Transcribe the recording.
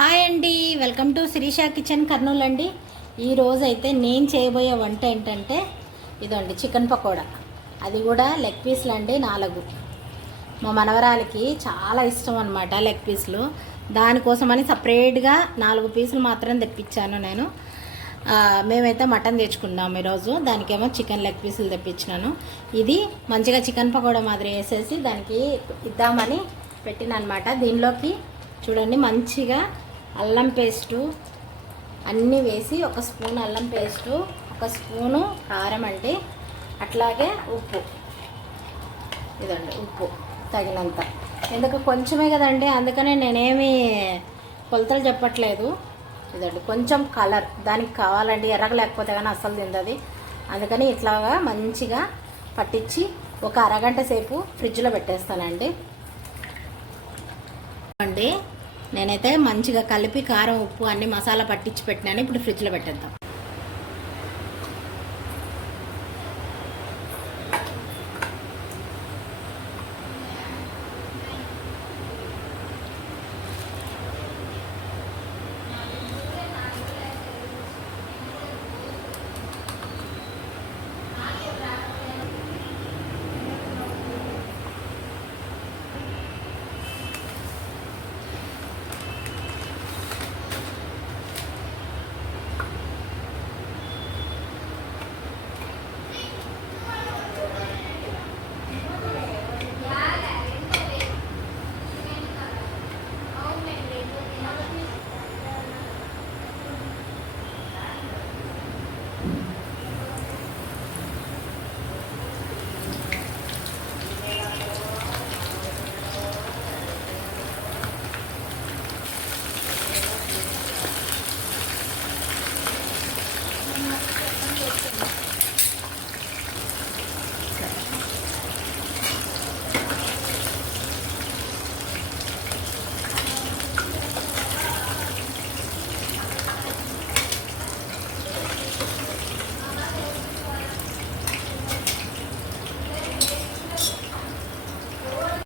Hi అండి, welcome to Shirisha kitchen Kurnool అండి. ఈరోజు అయితే నేను చేయబోయే వంట ఏంటంటే ఇదండి చికెన్ పకోడా. అది కూడా లెగ్ పీస్లు అండి 4. మా మనవరాలకి చాలా ఇష్టం అనమాట లెగ్ పీస్లు. దానికోసమని సపరేట్గా 4 పీసులు మాత్రం తెప్పించాను నేను. మేమైతే మటన్ తెచ్చుకున్నాము ఈరోజు. దానికేమో చికెన్ లెగ్ పీసులు తెప్పించినాను. ఇది మంచిగా చికెన్ పకోడా మాదిరి వేసేసి దానికి ఇద్దామని పెట్టిన అనమాట. దీనిలోకి చూడండి మంచిగా అల్లం పేస్టు అన్నీ వేసి, 1 స్పూన్ అల్లం పేస్టు, 1 స్పూను కారం అండి, అట్లాగే ఉప్పు. ఇదండి ఉప్పు తగినంత, ఎందుకు కొంచెమే కదండి, అందుకనే నేనేమి కొలతలు చెప్పట్లేదు. ఇదండి కొంచెం కలర్ దానికి కావాలండి, ఎర్రగా లేకపోతే కానీ అస్సలు తిందది. అందుకని ఇట్లాగా మంచిగా పట్టించి ఒక అరగంట సేపు ఫ్రిడ్జ్లో పెట్టేస్తానండి. నేనైతే మంచిగా కలిపి కారం ఉప్పు అన్ని మసాలా పట్టించి పెట్టినాను. ఇప్పుడు ఫ్రిడ్జ్లో పెట్టేద్దాం.